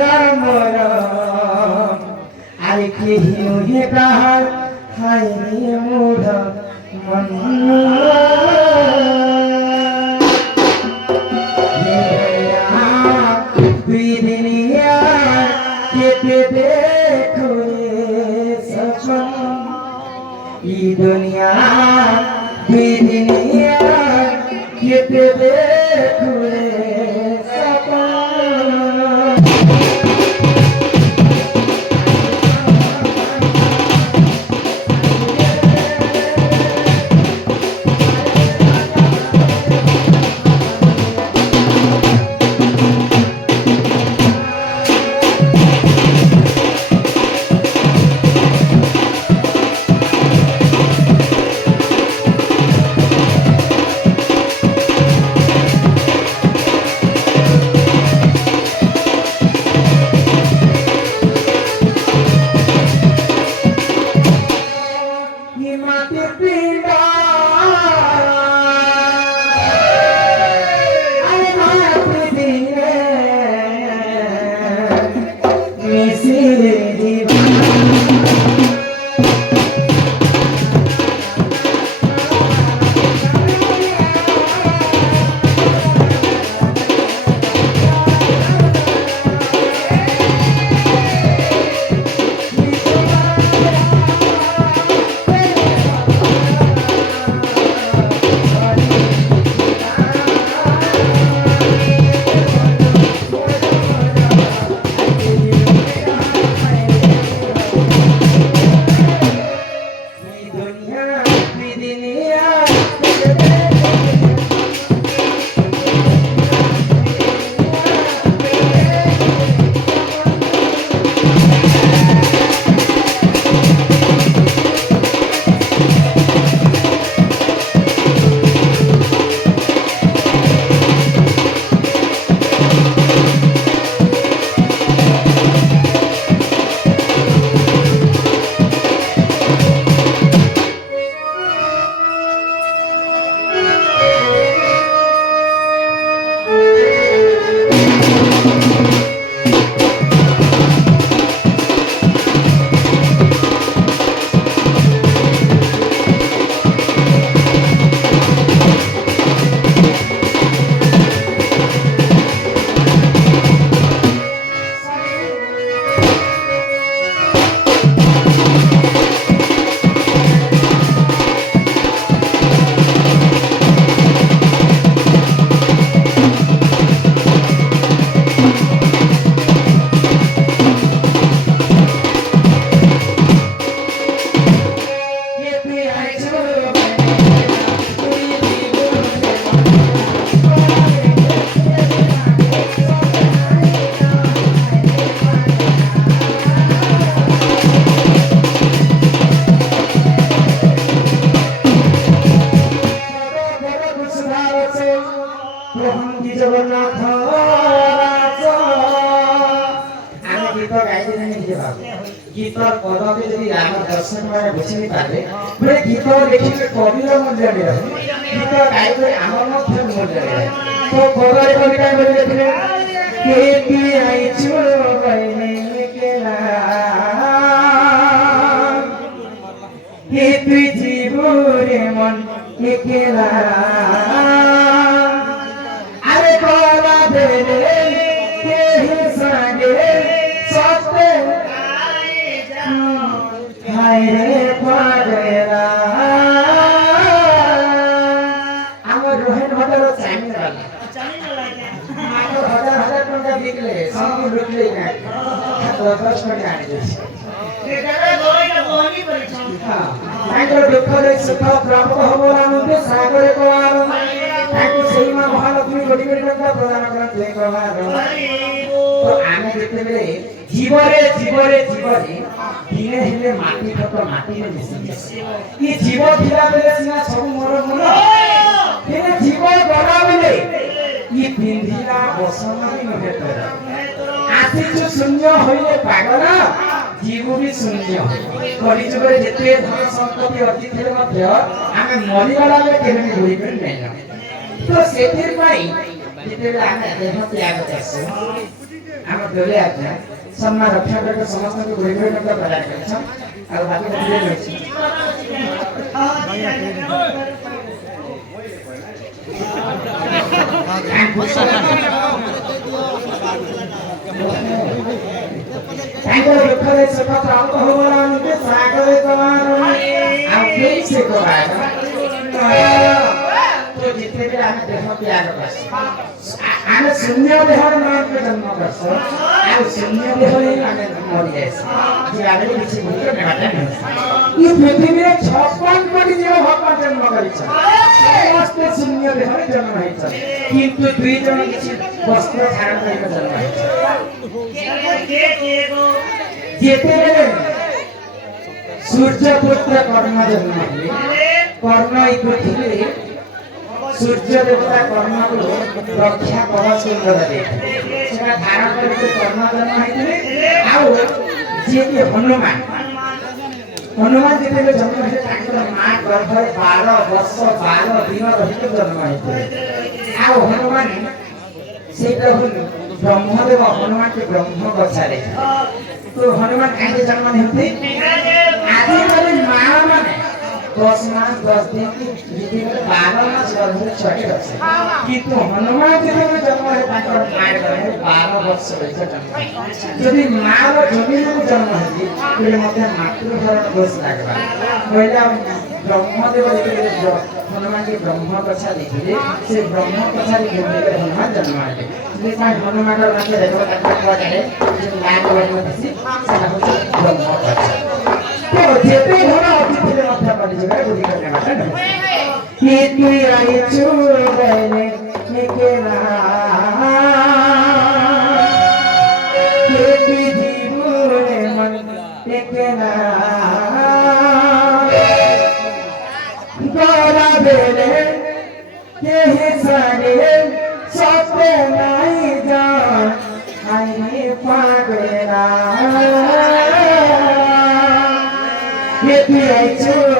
राम राम अरे के नुहे कहा हाय रे मोर मन दुनिया के देखो सपन ई दुनिया दुनिया के देखो गीतर पदके यदि राम दर्शन माने बुझिनि पारे पुरे गीत लेखिले कविर मूल्य दिए गीत गाइले आमर मध्य मूल्य दिए तो पदरे कविता बोले थिले के की आइछु बइने केला के तुई जीवरे मन एकेला अरे बाबा देले के संगे सत्य हायरे पारेला आमर रोहन भटर चाइनी वाला आमर हजार टका बिकले सब लुटले ना तो 10 टका आनी दिस एटारे गोइना बोनी परिछ हां आइको दुःखले सुख प्राप्त हबो आनन्द सागरे कोआर आइको सेहीमा महालक्ष्मी गोटी गोटी टका प्रदान करते कोआर तो आमे जेतेबेले जीवरे जीवरे जीवरे दिने हेले माटी खत माटी रे मिसी ई जीव थिला बेले सिना सब मोर मोर तेने जीव बड़ा बेले ई पिंधिला बसनाई नहे तोरा आसी शून्य होइले पागल जीव भी शून्य कली जुगरे जेते धन संपत्ति अति थिले मध्य आमे मरि गला बेले केने होई पे नै तो सेतिर पई जेते आमे देह त्याग करसु ଆମ ଦୋଳି ଆଜ୍ଞା ସମ୍ମାନ ରକ୍ଷା କରିବା ସମସ୍ତଙ୍କୁ ଗୁଳି ଗୁଳି ଟଙ୍କା ପ୍ରଦାନ କରିଛ ଆଉ ବାକି ଦୋଳି ରହିଛି ତାଙ୍କର ଦୁଃଖରେ ସୁଖ ପ୍ରାପ୍ତ ହୋବରାନ୍ତେ ସାଗରେ କମାନି ଆଉ କେହି ସେ କମାଏ तो जितने भी आने देशों की आगे बस आने शून्य देहर नाम पे जन्म करते और शून्य देहर ही आने मरी जाए कि आगे किसी भूखे में बातें नहीं ये पृथ्वी में 56 कोटि जीव भगवान जन्म करी छे समस्त शून्य देहर जन्म है छे किंतु दुई जन किसी वस्त्र धारण करके जन्म है जेते बेले सूर्य पुत्र कर्ण जन्म हुए कर्ण ई पृथ्वी सूर्य देवता कर्ण को रक्षा कवच दे सेटा धारण करके कर्ण जन्म होइथिले आउ जे कि हनुमान जेते जन्म होइथे ताकर मां गर्भ 12 वर्ष 12 दिन रहित जन्म होइथे आउ हनुमान से प्रभु ब्रह्मदेव हनुमान के ब्रह्म बचारे तो हनुमान काहे जन्म होइथे आदि वाली मां माने 10 मास 10 दिन की विधि में 12 मास गर्भ छटे আছে কিন্তু हनुमान जब जन्म है ताकर मार गर्भ 12 वर्ष होइছে जन्म যদি মার জমিনে জন্ম হই তাহলে মতে মাতৃধরণ দোষ লাগবা কইলা ब्रह्मदेव যেতে हनुमान के ब्रह्म कथा देखिले से ब्रह्म कथा देखिले हनुमान जन्म है जे मां हनुमान रे नाम देखो ताकर कहले जे नाम बनि दिसी सेटा होছে ब्रह्म कथा तो जेते घोड़ा अतिथि मध्य पड़ी जगह बुद्धि करने वाला कि तू आई चूर गए निके ना के जीवने मन निके ना गोरा बेले के हिसाने सपने नहीं जान आई पागला ये भी आई चूर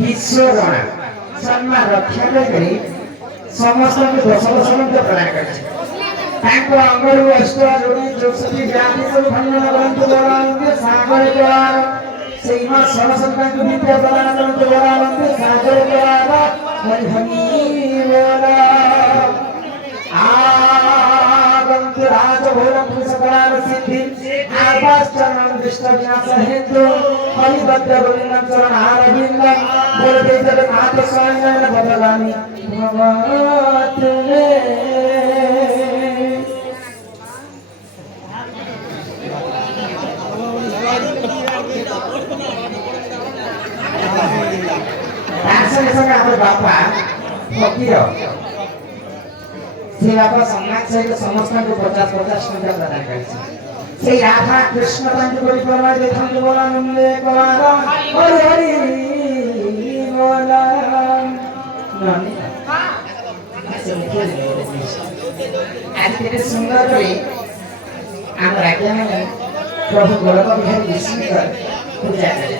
विश्वरणा सम्मान रक्षा करी समस्त को 10 वर्ष मध्य प्रदान करछि ताको अंगरु अष्ट जोड़ी 64 जाति सब खंडन ग्रंथ द्वारा सागर द्वारा सीमा सरस्वती को विद्या प्रदान ग्रंथ द्वारा सागर द्वारा हरि बोला आगंत राज भोरम सकरार सिद्धि आवास चरण दृष्ट ज्ञान हेतु हरिभद्र गोविंदम चरण आरविंद बोलते जब नाथ स्वामी बदलानी भगवत रे राष्ट्र संग हमर बापा फकीर से बापा सम्मान सहित समस्त को 50-50 टका प्रदान करछि से राधा कृष्ण तंत्र परिक्रमा जे थंग बोला नंदे कुमारा हरि हरि बोला नानी आज के सुंदर रे हम राजा में प्रभु गोलक बिहारी विष्णु कर पूजा करे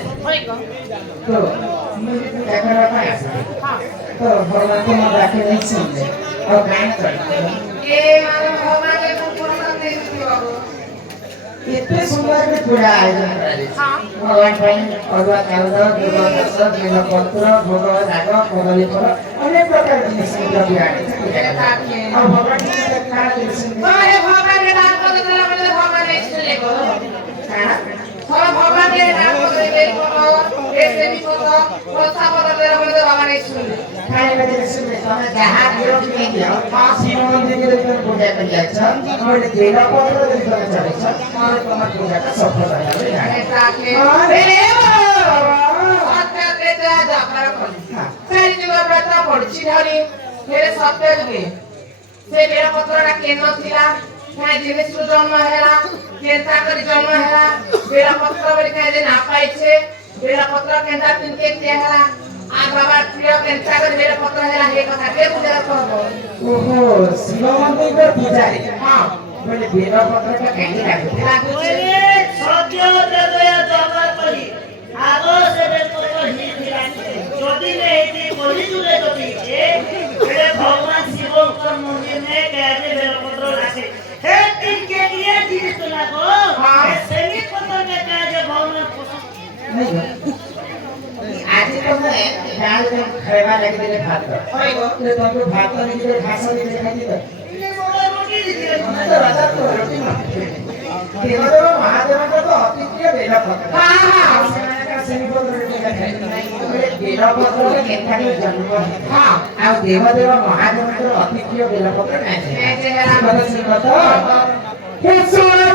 तो मुझे पूजा करना पाया तो भगवान को मैं राखे नहीं सुनते और गायन करते ए मारो भगवान के प्रसाद दे दियो इतने सुंदर के पूजा आयोजन करे भगवान ପାଇଁ ଅରୁଆ ଚାଉଳ ଦୁବ ରସ ବେଲ ପତ୍ର ଭୋଗ ରାଗ କଦଳୀ ଫଳ ଅନେକ ପ୍ରକାର ଜିନିଷ ଦ୍ରବ୍ୟ ଆଣି ଆଉ ଭଗବାନ କାଣା ଦେଇଛନ୍ତି हे भगवान के नाम को देला बोले भगवान ऐसे लेको କାଣା हम भगवान के नाम को देले को ऐसे भी को प्रोत्साहन बदल देला बोले भगवान ऐसे ଖାଇବା ଦେଇଛନ୍ତି ତମେ ଯାହା ଦିଅ କି ଦିଅ ଶିବ ମନ୍ଦିରରେ ତମେ ପୂଜା କରି ଯାଇଛ ଗୋଟେ ବେଲ ପତ୍ର ଯଦି ତମେ ଚଢେଇଛ ତାହେଲେ ତମର ପୂଜାଟା ସଫଳ ହେଲା ऐसा के रे सत्य तेजा जापर कोन सारी जुग व्रत पड़छि धरी मेरे सत्य जुगे से बेल पत्रटा केन थिला ना जिनिस जन्म हेला केनता करी जन्म हेला बेल पत्र बड़ी खाइ जे ना पाइछे बेल पत्र केनता तिनके के हेला आ बाबा प्रिय केनता करी बेल पत्र हेला हे कथा के पूजा करबो ओहो ଶିବ ମନ୍ଦିର ପୂଜାରୀ ହଁ ବୋଲେ ବେଲ ପତ୍ରଟା କାହିଁକି ଲାଗୁଛି ଲାଗୁଛି ସତ୍ୟ ହୃଦୟ ଜବାର କରି ଆଗ ସେ ବେତର ହିଥିଲା ଯଦି ନେଇତି ବୋଲି ତୁଲେ ଯଦି ଏ ଭଗବାନ ଶିବଙ୍କ ମନ୍ଦିରରେ କାଜେ ବେଲପତ୍ର আছে হে তিন কে দিয়ে জিনিস তো লাগো সেমি পত্র কে কাজে ভগবান ଆଜି ତମେ ଗାଁରେ ଖାଇବା ଲାଗିଦେଲେ ଭାତ ହଇବ ତମକୁ ଭାତ ଦେଇଦେଲେ ଘାସ ଦେଇଦେଲେ ଖାଇଦେବ ଇନେ ବଡ଼ ରୋଟି ଦିଏ ଦେବଦେବ ମହାଦେବଙ୍କ ତ ଅତି ପ୍ରିୟ ବେଲପତ୍ର ହଁ ହଁ ସେମାନଙ୍କର ସେମିପତ୍ର ବେଲପତ୍ରରେ କେନ୍ତାରେ ଜନ୍ମ ହଁ ଆଉ ଦେବଦେବ ମହାଦେବଙ୍କର ଅତି ପ୍ରିୟ ବେଲପତ୍ର ନାହିଁ ଏ ଯେ ହେଲା ହେ ଶୁଣ